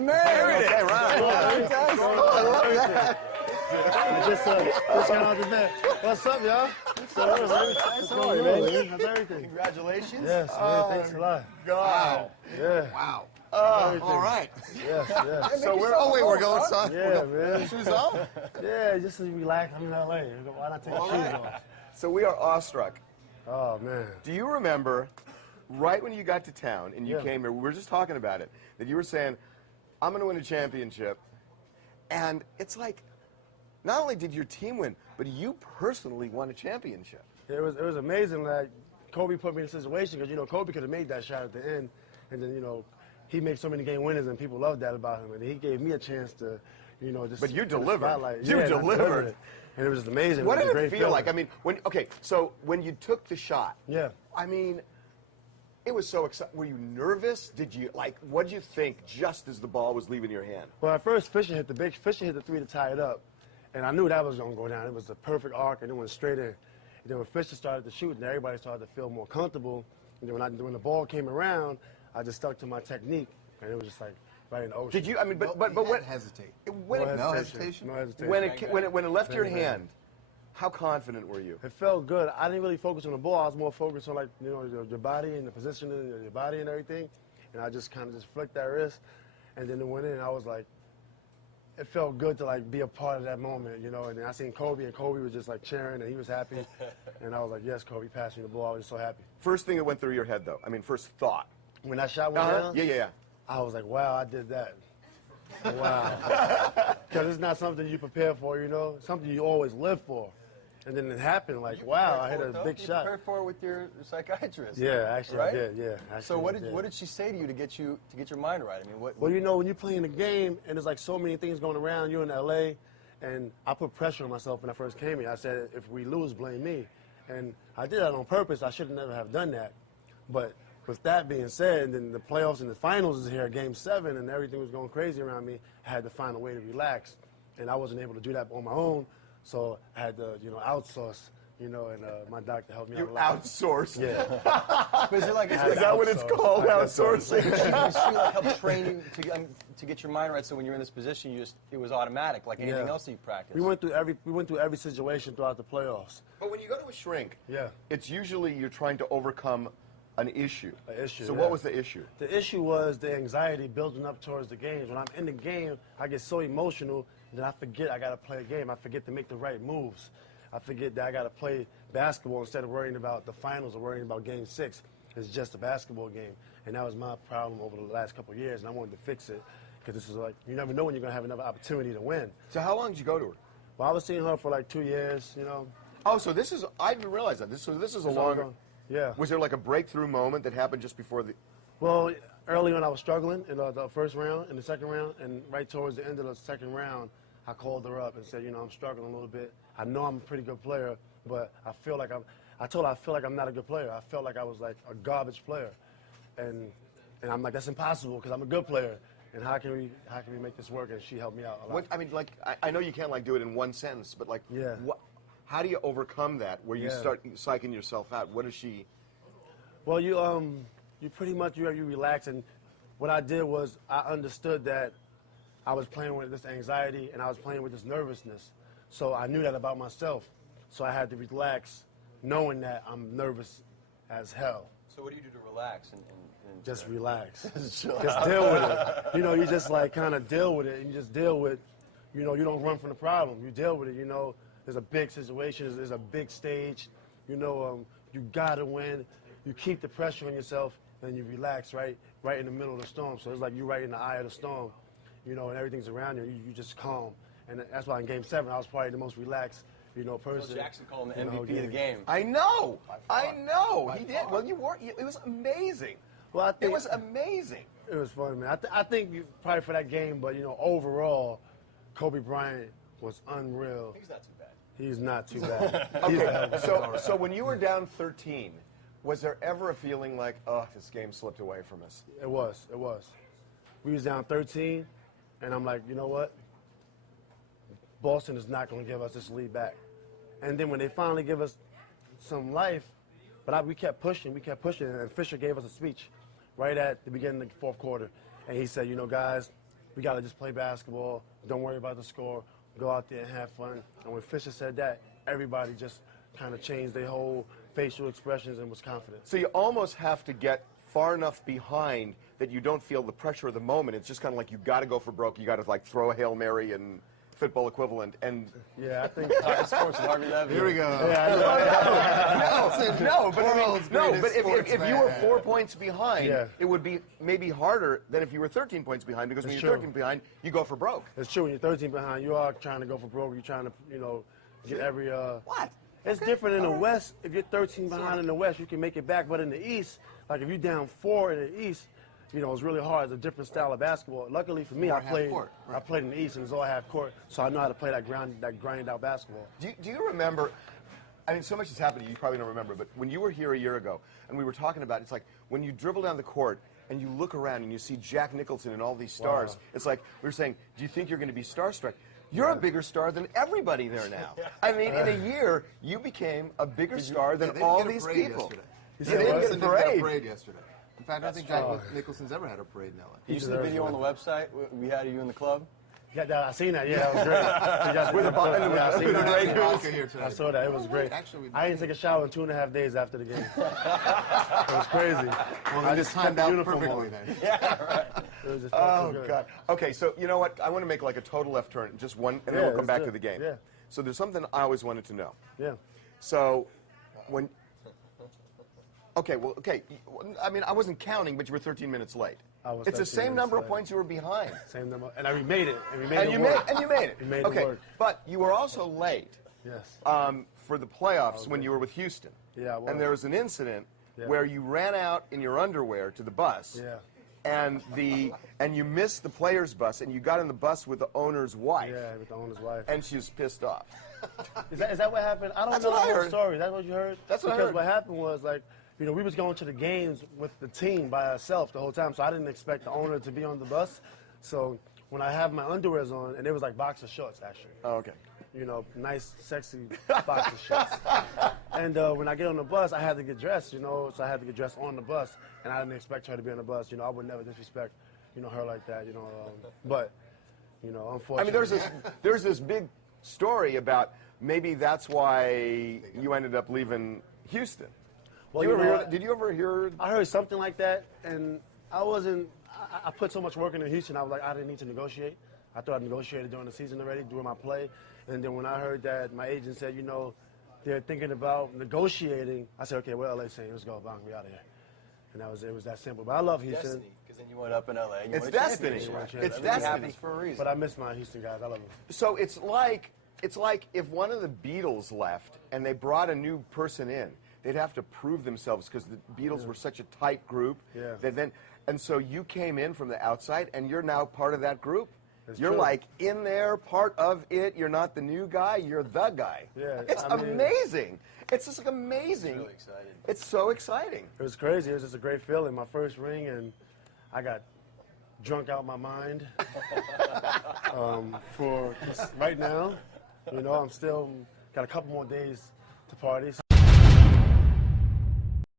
the man. Okay, Ron. Oh, I love that. Just got out the net. What's up, y'all? What's going on, man? How's everything? Congratulations. Yes, man. Thanks a lot. God. Yeah. Wow. All right. Yes, yes. So we're going, son. Yeah, man. Shoes off? Yeah, just to relax. I'm in LA. Why not take the shoes off? So we are awestruck. Oh, man. Do you remember, right when you got to town and you came here, we were just talking about it, that you were saying, I'm going to win a championship. And it's like, not only did your team win, but you personally won a championship. It was amazing that Kobe put me in a situation because, you know, Kobe could have made that shot at the end. And then, you know, he makes so many game winners and people love that about him. And he gave me a chance to, you know, just. But you delivered. You delivered. And it was just amazing. What did it feel feeling. like? I mean, so when you took the shot, I mean, it was so exciting. Were you nervous? Did you, what did you think just as the ball was leaving your hand? Well, at first, Fisher hit the three to tie it up. And I knew that was going to go down. It was a perfect arc, and it went straight in. And then when Fisher started to shoot, and everybody started to feel more comfortable. And then when the ball came around, I just stuck to my technique, and it was just like right in the ocean. Did you? I mean, but when hesitate. No hesitation. No hesitation. When it left your hand, how confident were you? It felt good. I didn't really focus on the ball. I was more focused on your body and the position of your body and everything. And I just kind of just flicked that wrist, and then it went in. And I was like, it felt good to be a part of that moment, you know. And then I seen Kobe, and Kobe was just cheering, and he was happy. And I was like, yes, Kobe passed me the ball. I was so happy. First thing that went through your head, though. I mean, first thought. When that shot went down? Yeah. I was like, wow, I did that. Wow. Because it's not something you prepare for, you know. Something you always live for. And then it happened, wow, I hit a big shot. You prepared for it with your psychiatrist. Yeah, actually, right? I did, yeah. So what did she say to you to get your mind right? I mean, Well, you know, when you're playing the game and there's so many things going around, you're in LA, and I put pressure on myself when I first came here. I said, if we lose, blame me. And I did that on purpose. I should never have done that. But with that being said, and then the playoffs and the finals is here, Game 7, and everything was going crazy around me, I had to find a way to relax. And I wasn't able to do that on my own, so I had to, outsource, and my doctor helped me out a lot. You outsourced? Yeah. Is that what it's called, outsourcing? She helped train you to get your mind right, so when you're in this position, it was automatic, like anything else that you practiced. We went through every situation throughout the playoffs. But when you go to a shrink, yeah, it's usually you're trying to overcome an issue. So yeah. what was the issue? The issue was the anxiety building up towards the games. When I'm in the game, I get so emotional that I forget I got to play a game. I forget to make the right moves. I forget that I got to play basketball instead of worrying about the finals or worrying about Game 6. It's just a basketball game. And that was my problem over the last couple of years, and I wanted to fix it. Because this is you never know when you're going to have another opportunity to win. So how long did you go to her? Well, I was seeing her for 2 years, Oh, so this is, I didn't realize that. This is a long, yeah. Was there a breakthrough moment that happened just before the? Well, early on I was struggling in the first round, in the second round, and right towards the end of the second round, I called her up and said, I'm struggling a little bit. I know I'm a pretty good player, but I feel like I told her I feel like I'm not a good player. I felt like I was a garbage player. And I'm like, that's impossible because I'm a good player. And how can we make this work? And she helped me out a lot. I mean, I know you can't do it in one sentence, but yeah. How do you overcome that where you start psyching yourself out? What is she? Well, you pretty much you relax, and what I did was I understood that I was playing with this anxiety and I was playing with this nervousness. So I knew that about myself. So I had to relax, knowing that I'm nervous as hell. So what do you do to relax? Just relax. Just deal with it. You just kind of deal with it, and you just deal with, you don't run from the problem. You deal with it, There's a big situation, there's a big stage, you gotta win. You keep the pressure on yourself, and you relax right in the middle of the storm. So it's like you're right in the eye of the storm, and everything's around you. You just calm, and that's why in Game 7 I was probably the most relaxed, person. Phil Jackson called him the MVP of the game. I know. He did. Well, you were. It was amazing. Well, I think it was amazing. It was fun, man. I think probably for that game, but overall, Kobe Bryant was unreal. He's not too bad. He's not too bad. Okay, so when you were down 13, was there ever a feeling like, oh, this game slipped away from us? It was. We was down 13, and I'm like, you know what? Boston is not going to give us this lead back. And then when they finally give us some life, but we kept pushing, and Fisher gave us a speech right at the beginning of the fourth quarter. And he said, guys, we got to just play basketball. Don't worry about the score. Go out there and have fun. And when Fisher said that, everybody just kind of changed their whole facial expressions and was confident. So you almost have to get far enough behind that you don't feel the pressure of the moment. It's just kind of like you got to go for broke. You got to like throw a Hail Mary and football equivalent. And yeah, I think sports and Harvey Levy. Here we go. no, but if you were 4 points behind, Yeah. it would be maybe harder than if you were 13 points behind, because when That's you're true. 13 behind, you go for broke. it's true. When you're 13 behind, you are trying to go for broke. You're trying to, get every. What? It's different in the West. If you're 13 behind in the West, you can make it back. But in the East, like if you're down 4 in the East, it's really hard. It's a different style of basketball. Luckily for me, More I played half-court, right. I played in the East, and it's all half court, so I know how to play that grind out basketball. Do you remember? I mean, so much has happened to you. You probably don't remember, but when you were here a year ago, and we were talking about, it's like when you dribble down the court and you look around and you see Jack Nicholson and all these stars. Wow. It's like we were saying, do you think you're going to be starstruck? You're a bigger star than everybody there now. I mean, in a year, you became a bigger star than all these people. Yesterday. You didn't get a parade. Parade yesterday. In fact, I don't think Jack Nicholson's ever had a parade in LA. Did you see the video on the website? We had you in the club. Yeah, I seen that. Yeah, that was great. With a bottle, Yeah, I seen We don't that. have any vodka here today. I saw that. It was great. Actually, we I didn't take a shower in 2.5 days after the game. It was crazy. Well, I they just timed kept the out uniform perfectly on. then. It was just felt so Oh, good. God. Okay, so you know what? I want to make like a total left turn, just one, and then Yeah, we'll come let's back do to it. the game. Yeah. So there's something I always wanted to know. Yeah. So when... Okay, I mean, I wasn't counting, but you were 13 minutes late. I was It's the 13 same minutes number of late. points you were behind. Same number. And we made it. And we made And it you work. made it. We made it Okay, work. but you were also late Yes. for the playoffs when you were with Houston. Yeah, I was. And there was an incident Yeah. where you ran out in your underwear to the bus. Yeah. And you missed the players' bus, and you got in the bus with the owner's wife. Yeah, with the owner's wife. And she was pissed off. Is that what happened? I don't That's know what the I whole heard. story. That's what you heard? That's what I because heard. what happened was, like, we was going to the games with the team by ourselves the whole time, so I didn't expect the owner to be on the bus. So when I have my underwears on, and it was like boxer shorts, actually. Oh, okay. Nice, sexy boxer shorts. And when I get on the bus, I had to get dressed, so I had to get dressed on the bus, and I didn't expect her to be on the bus. I would never disrespect, her like that, but, unfortunately. I mean, there's this big story about maybe that's why you ended up leaving Houston. Well, Did you ever hear? I heard something like that, and I put so much work into Houston, I was like, I didn't need to negotiate. I thought I negotiated during the season already, during my play. And then when I heard that my agent said, they're thinking about negotiating, I said, okay, what LA saying? Let's go, bang, we out of here. And it was that simple. But I love Houston. Destiny, because then you went up in LA. And you It's won a destiny. championship. It's Everything destiny. happens for a reason. But I miss my Houston guys. I love them. So it's like if one of the Beatles left and they brought a new person in, they'd have to prove themselves because the Beatles were such a tight group. Yeah. And so you came in from the outside, and you're now part of that group. You're true. like in there, part of it. You're not the new guy. You're the guy. Yeah, It's I mean- amazing. It's just like amazing. Really excited. It's so exciting. It was crazy. It was just a great feeling. My first ring, and I got drunk out my mind. For right now, I'm still got a couple more days to party.